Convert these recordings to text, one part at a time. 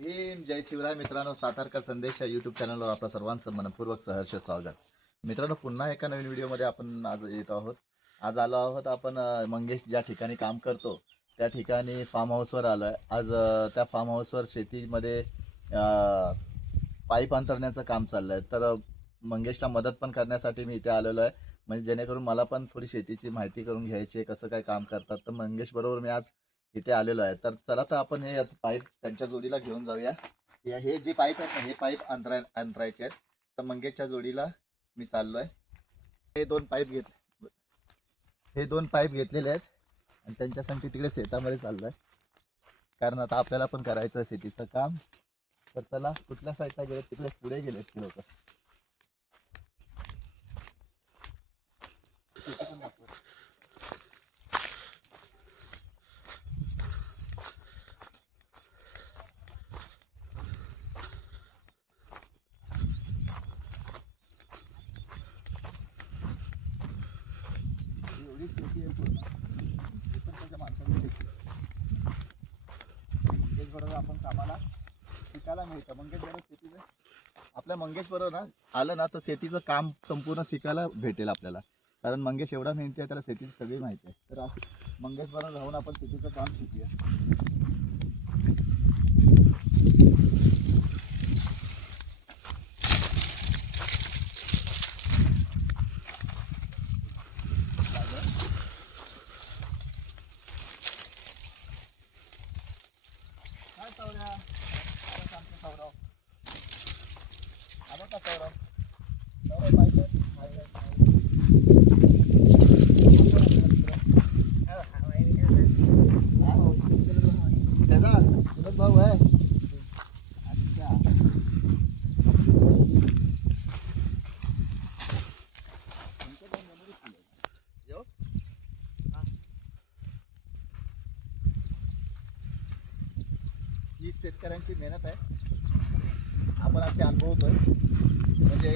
भीम जय शिवराय मित्रांनो, सातारकर संदेश या यूट्यूब चॅनलवर आपलं सर्वांचं मनपूर्वक सहर्ष स्वागत. मित्रांनो, पुन्हा एका नवीन व्हिडिओमध्ये आपण आज येत आहोत. आज आलो आहोत आपण मंगेश ज्या ठिकाणी काम करतो त्या ठिकाणी फार्म हाऊसवर आलो आहे. आज त्या फार्म हाऊसवर शेतीमध्ये पाईप अंतरण्याचं काम चाललं आहे. तर मंगेशला मदत पण करण्यासाठी मी इथे आलेलो आहे, म्हणजे जेणेकरून मला पण थोडी शेतीची माहिती करून घ्यायची आहे, कसं काय काम करतात. तर मंगेश बरोबर मी आज इथे आलेलो आहे. तर चला तर आपण हे पाईप त्यांच्या जोडीला घेऊन जाऊया. हे जे पाईप आहेत ना, हे पाईप अंतरायचे आहेत. तर मंगेशच्या जोडीला मी चाललो आहे. हे दोन पाईप घेतलेले आहेत आणि त्यांच्या संगती तिकडे शेतामध्ये चाललो आहे, कारण आता आपल्याला पण करायचं आहे शेतीचं काम. तर चला, कुठल्या साईडला गेले, तिकडे पुढे गेलेत ती लोक. एवढी शेती आहे पूर्ण, पण त्याच्या माणसाची शेती. मंगेश बरोबर आपण कामाला शिकायला मिळतं. मंगेश बरोबर शेतीचं आपल्या मंगेश बरोबर ना आलं ना, तर शेतीचं काम संपूर्ण शिकायला भेटेल आपल्याला, कारण मंगेश एवढा मेहनती आहे, त्याला शेतीची सगळी माहिती आहे. तर मंगेश बरोबर राहून आपण शेतीचं काम शिकूया. काय सौरव, सौरव आलो का? सौरव सौरव पाहिजे चुलत भाऊ आहे. अच्छा, येऊ. ही शेतकऱ्यांची मेहनत आहे, आपण असे अनुभवतोय. म्हणजे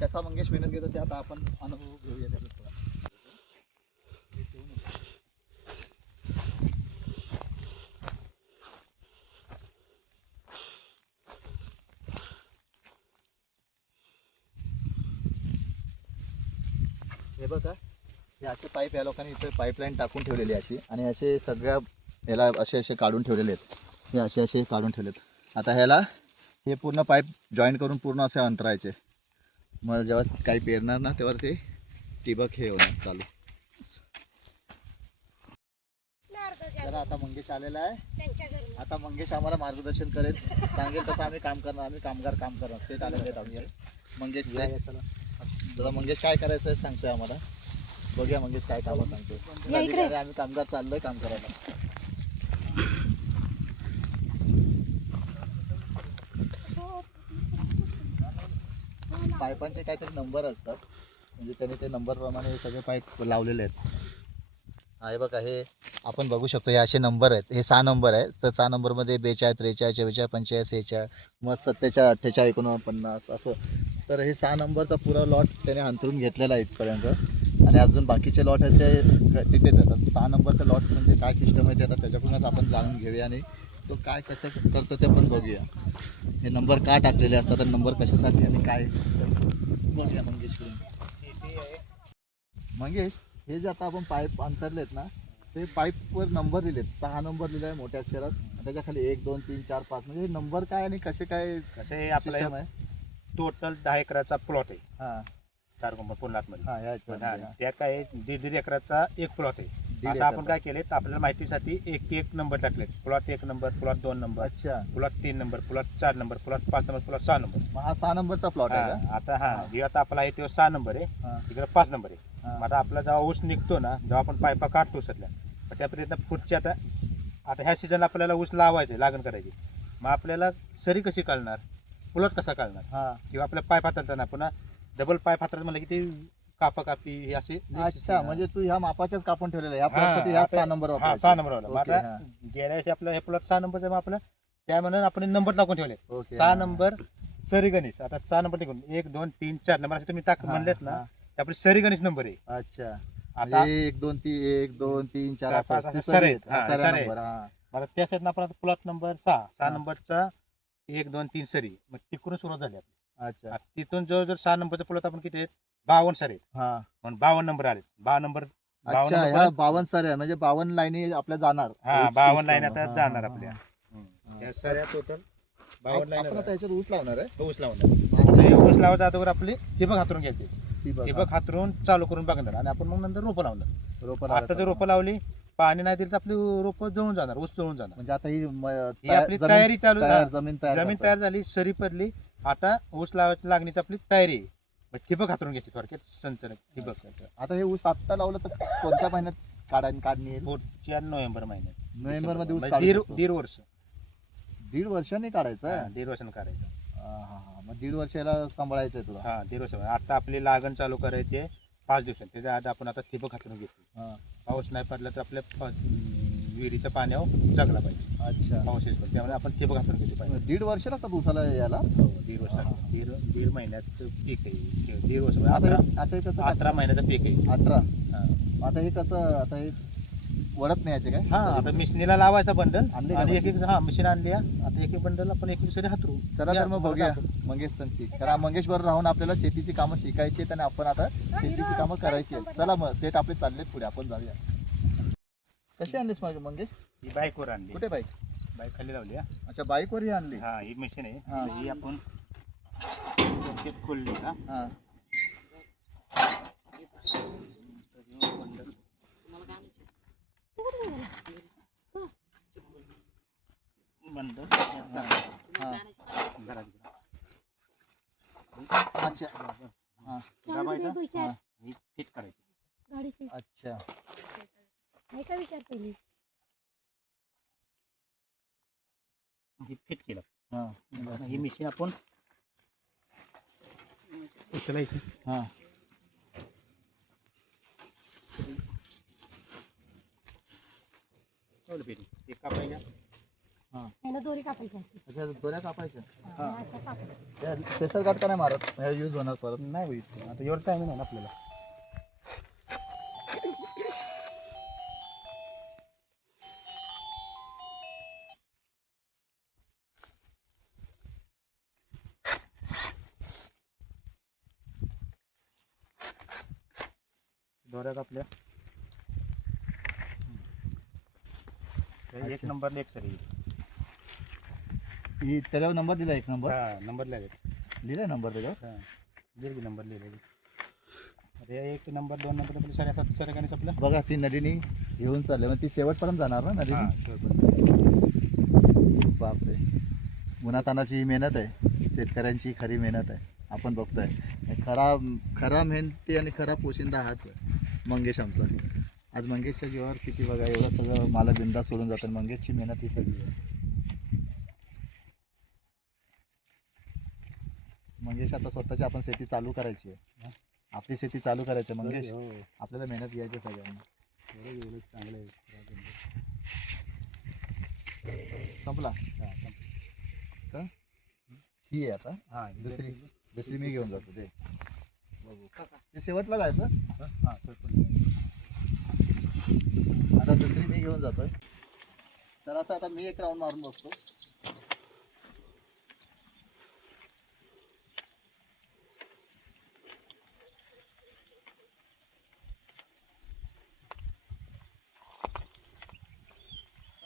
कसा मंगेश मेहनत घेतो ते आता आपण अनुभव घेऊया त्याचा थोडा. हे बघा, हे असे पाईप या लोकांनी इथे पाईपलाईन टाकून ठेवलेली अशी, आणि असे सगळ्या ह्याला असे काढून ठेवलेले आहेत. हे असे काढून ठेवलेत. आता ह्याला हे पूर्ण पाईप जॉईन करून पूर्ण असे अंतरायचे. मग जेव्हा काही पेरणार ना, तेव्हा ते ठिबक हे होणार चालू. तर आता मंगेश आलेला आहे. आता मंगेश आम्हाला मार्गदर्शन करेल, सांगेल तसं आम्ही काम करणार. आम्ही कामगार काम करणार. ते आलेले आहेत आम्ही. मंगेश दादा, मंगेश काय करायचं आहे सांगतोय आम्हाला. बघूया मंगेश काय कामं सांगतोय. आम्ही कामगार चाललोय काम करायला. पाईपांचे काहीतरी नंबर असतात, म्हणजे त्याने ते नंबर प्रमाणे सगळे पाईप लावलेले आहेत. हा, हे बघा, हे आपण बघू शकतो. हे असे नंबर आहेत. हे 6 नंबर आहे. तर 6 नंबरमध्ये 42, 43, 44, 45, 46, मग 47, 48, 49 असं. तर हे 6 नंबरचा पुरा लॉट त्याने अंतरून घेतलेला आहे इथपर्यंत, आणि अजून बाकीचे लॉट आहेत ते तिथेच आहेत. 6 नंबरचा लॉट म्हणजे काय सिस्टम आहे ते आता त्याच्याकडूनच आपण जाणून घेऊया, आणि तो काय कसं करतो ते पण बघूया. हे नंबर का टाकलेले असतात, तर नंबर कशासाठी आणि काय बघूया मंगेशकडून. मंगेश, हे जे आता आपण पाईप अंतरलेत ना, ते पाईपवर नंबर लिहिलेत. 6 नंबर लिहिला आहे मोठ्या अक्षरात, त्याच्या खाली 1 2 3 4 5. म्हणजे हे नंबर काय आणि कसे काय कसे सिस्टम आपला आहे? टोटल 10 एकराचा प्लॉट आहे. हां 4 कुंभ पुण्यामध्ये. हां, ह्याच्यामध्ये त्या काय 1.5 एकराचा एक प्लॉट आहे. असं आपण काय केले, आपल्याला माहितीसाठी एक नंबर टाकले. प्लॉट 1 नंबर, प्लॉट 2 नंबर, अच्छा, plot 3 number, plot 4 number, plot 5 number, plot 6 number. मग हा 6 नंबरचा प्लॉट आहे का? आता हे आता आपला आहे तो 6 नंबर आहे. हां इकडे 5 नंबर आहे. हां. मग आता आपला जेव्हा ऊस निघतो ना, जेव्हा आपण पायपा काढतो सध्या, तर त्यापर्यंत पुढची आता ह्या सीझनला आपल्याला ऊस लावायचे, लागण करायची. मग आपल्याला सरी कशी काढणार, प्लॉट कसा काढणार, हां. किंवा आपल्या पाईप हाताळताना पुन्हा डबल पाईप हाताळत म्हणलं की ते कापी हे असे. अच्छा, म्हणजे तू ह्या मापाच्याच कापून ठेवलेलं आहे. ह्या प्लॉटसाठी ह्या 6 नंबर हा वापरायचे. 6 नंबर वाला. मग ओके, आता हां. गेल्या वर्षी आपलं हे प्लॉट 6 नंबरचं, मग आपलं त्या म्हणून आपण नंबर टाकून ठेवले. ओके, 6 हां. नंबर सरी गणेश. आता 6 नंबर टिकून 1 2 3 4 नंबर असे तुम्ही हां, म्हणलेत ना, हां. ते आपले सरी गणेश नंबर आहे. अच्छा, आता 1 2 3 1 2 3 4 4, 5 असं असं सर सर आहेत. आहेत. हां, सर सर आहेत. नंबर. हां मला त्या साईडनं आपण प्लॉट नंबर 6 हा. नंबरचा 1 2 3 सरी मग तिकडून सुरुवात झाली आपली. अच्छा आता तिथून जवळजवळ 6 नंबरचा प्लॉट आपण किती आहेत 52 सरी आहेत. हा म्हणून 52 नंबर आले 52 नंबर अच्छा ह्या 52 साऱ्या म्हणजे 52 लाईनी आपल्या जाणार हा ऊस- 52 ऊस लाईन लावणं. आता हा, जाणार हा, आपल्या हा. या सऱ्या टोटल 52 लाईन आपण आता ह्याच्यात ऊस लावणार आहे ऊस लावणार ऊस लावायच्या अगोदर आपली ठिबक हातरून घ्यायची ती बघा. ठिबक हातरून चालू करून बघणार आणि आपण मग नंतर रोपं लावणार. रोपं आता लावायचं. जर रोपं लावली पाणी नाही दिलं तर आपली रोपं जळून जाणार ऊस जळून जाणार. म्हणजे आता ही ही आपली तयारी चालू जमीन तयार जमीन करताय. तयार झाली सरी पडली आता ऊस लावायची लागणीची आपली तयारी आहे. मग ठिबक हातरून घ्यायची थोडक्यात संचलक ठिबक आता हे ऊस आत्ता लावलं तर कोणत्या महिन्यात काढणी येईल पुढच्या नोव्हेंबर महिन्यात नोव्हेंबर मध्ये ऊस म्हणजे काढू शकतो. दीड वर्ष 1.5 वर्षांनी काढायचं आहे? दीड वर्षानं करायचं. मग 1.5 वर्षाला सांभाळायचं आहे तुला हा दीड वर्ष आता आपली लागण चालू करायची आहे 5 दिवसात त्याच्या आधी आपण आता ठिबक हातरून घेतो. हा. पाऊस नाही पडला तर आपल्या विहिरीच्या पाण्यावर जगला पाहिजे अच्छा पाऊस येतो त्यामुळे आपण ठिबक हातरून घेतली पाहिजे. 1.5 वर्ष लागतात ऊसाला यायला हो, दीड वर्षात दीड महिन्यात पीक आहे दीड वर्ष म्हणजे आता 11 आता हे कसं 11 महिन्याचं पीक आहे. 18 हा. आता हे कसं आता हे वडत नाही याचे काय हा आता मिशनीला लावायचा बंडल आणले का आणि एक हा मशीन आणली आहे. आता एक बंडल आपण एक सरी हातरू चला तर मग बघूया मंगेश संगती कारण मंगेश बरोबर राहून आपल्याला शेतीची कामं शिकायची आहेत आणि आपण आता शेतीची कामं करायची आहेत. चला मग सेट आपले चाललेत पुढे आपण जाऊया. कशी आणलीस मग मंगेश ही बाईकवर आणली कुठे बाईक बाईक खाली लावली हा. अच्छा बाईकवर ही आणली हा ही मशीन आहे हा. ही आपण खोलली का हा बंद हा घरात अच्छा हा दाबायचं हा ही फिट करायची गाडीची अच्छा नाही का विचार केली ही फिट केलं हा ही मशीन आपण उचलायची हा ठेवलं पेटी एक कापायच्या हा ह्यानं दोरी कापायची अशी अच्छा दोऱ्या कापायच्या हा, असं कापायचं. त्या सेसर काट का नाही मारत यूज होणार परत नाही होईल आता एवढं टाइम नाही ना आपल्याला दोऱ्यात आपल्या एक अच्छा. नंबरला एक सरी ही त्याच्यावर नंबर दिला 1 नंबर हा नंबर लिहायचे लिहिलाय नंबर त्याच्यावर हा दीर्घ नंबर लिहिलेले अरे 1 नंबर 2 नंबर आपल्या सऱ्या 7 सऱ्या गाणीच आपल्या बघा ती नदीनी घेऊन चालले मग ती शेवटपर्यंत जाणार ना हा नदीनी शेवटपर्यंत. बापरे उन्हातानाची ही मेहनत आहे शेतकऱ्यांची खरी मेहनत आहे आपण बघतोय खरा मेहनती आणि खरा पोशिंदा हाच आहे मंगेश आमचा आज मंगेशच्या जीवावर किती बघा एवढं सगळं मला बिंदा सोडून जातं मंगेशची मेहनत ही सगळी आहे मंगेश आता स्वतःची आपण शेती चालू करायची आहे आपली शेती चालू करायची आहे मंगेश हो आपल्याला मेहनत घ्यायची आहे सगळ्यांना एवढं चांगलं आहे संपला हा, का ही आहे आता हा दुसरी मी घेऊन जातो ते बघू ते शेवटला जायचं हा शेवटपर्यंत. आता दुसरी मी घेऊन जातोय तर आता मी एक राऊंड मारून बसतो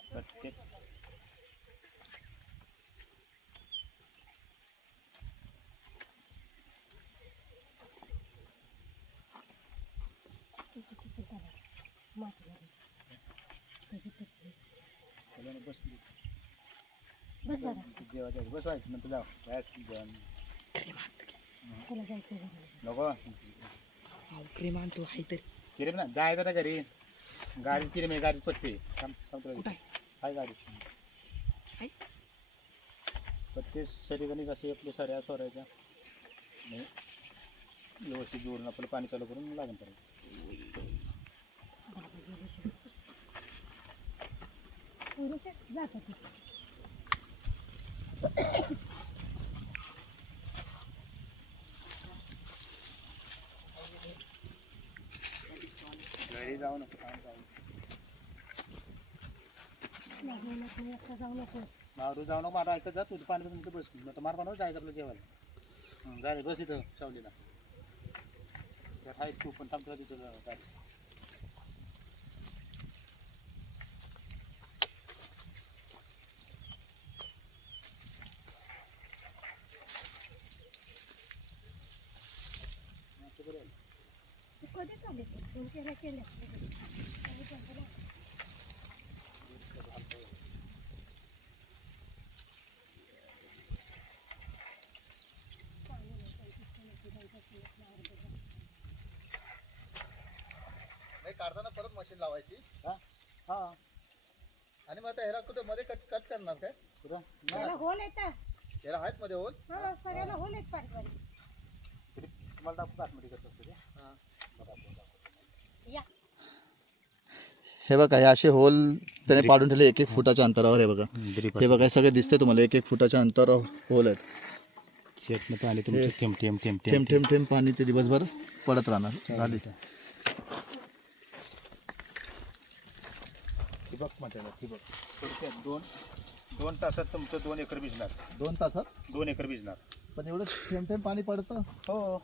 प्रत्येक माती घालायची. त्याला बसली बस जरा जेवायचं बसवायचं नंतर जाऊ बाहेर जेवण त्याला जायचं घरी. नको क्रीम आणतो हाय तर किरीम ना जायचं ना घरी गाडी किरीम आहे गाडी पत्ते कुठं आहे? काय गाडी आहे? पत्ते शरीराने कसे आपले सऱ्या सोरायच्या आणि व्यवस्थित जोडून आपलं पाणी चालू करून लागण करायचं पुरुष जातात ते. घरी जाऊ नको काम जाऊ नाही, महिन्यात मी एकटा जाऊ नको. मारू जाऊ नको आता ऐकत जा तू पाणी तुमचं बस आता मार बनव जायचं आपलं जेवायला झाले बस इथं सावलीला त्यात आहे तू पण थांबतो तिथं गाडी. तू कधी चालले फोन केल्या केल्या काही जमलं नाही. नाही काढताना परत मशीन लावायची हा हा आणि मग आता ह्याला कुठं मध्ये कट कट करणार काय कुठं त्याला होल येतात. याला आहेत मध्ये होल हा सगळ्याला होल आहेत बारीक बारीक. तरी तुम्हाला दाखवतो आतमध्ये करत असतो ते या हे बघा हे असे होल त्याने पाडून ठेवले 1-1 फुटाच्या अंतरावर. हे बघा हे बघा हे सगळे दिसते तुम्हाला 1-1 फुटाच्या अंतरावर होल आहेत. शेतमध्ये आले तुमचे थेंब थेंब थेंब थेंब थेंब थेंब पाणी ते दिवसभर पडत राहणार. झाली ठिबक म्हणतात ठिबक थोडक्यात 2 तासात तुमचं 2 एकर भिजणार. 2 तासात 2 एकर भिजणार पण एवढं थेंब थेंब पाणी पडतं. हो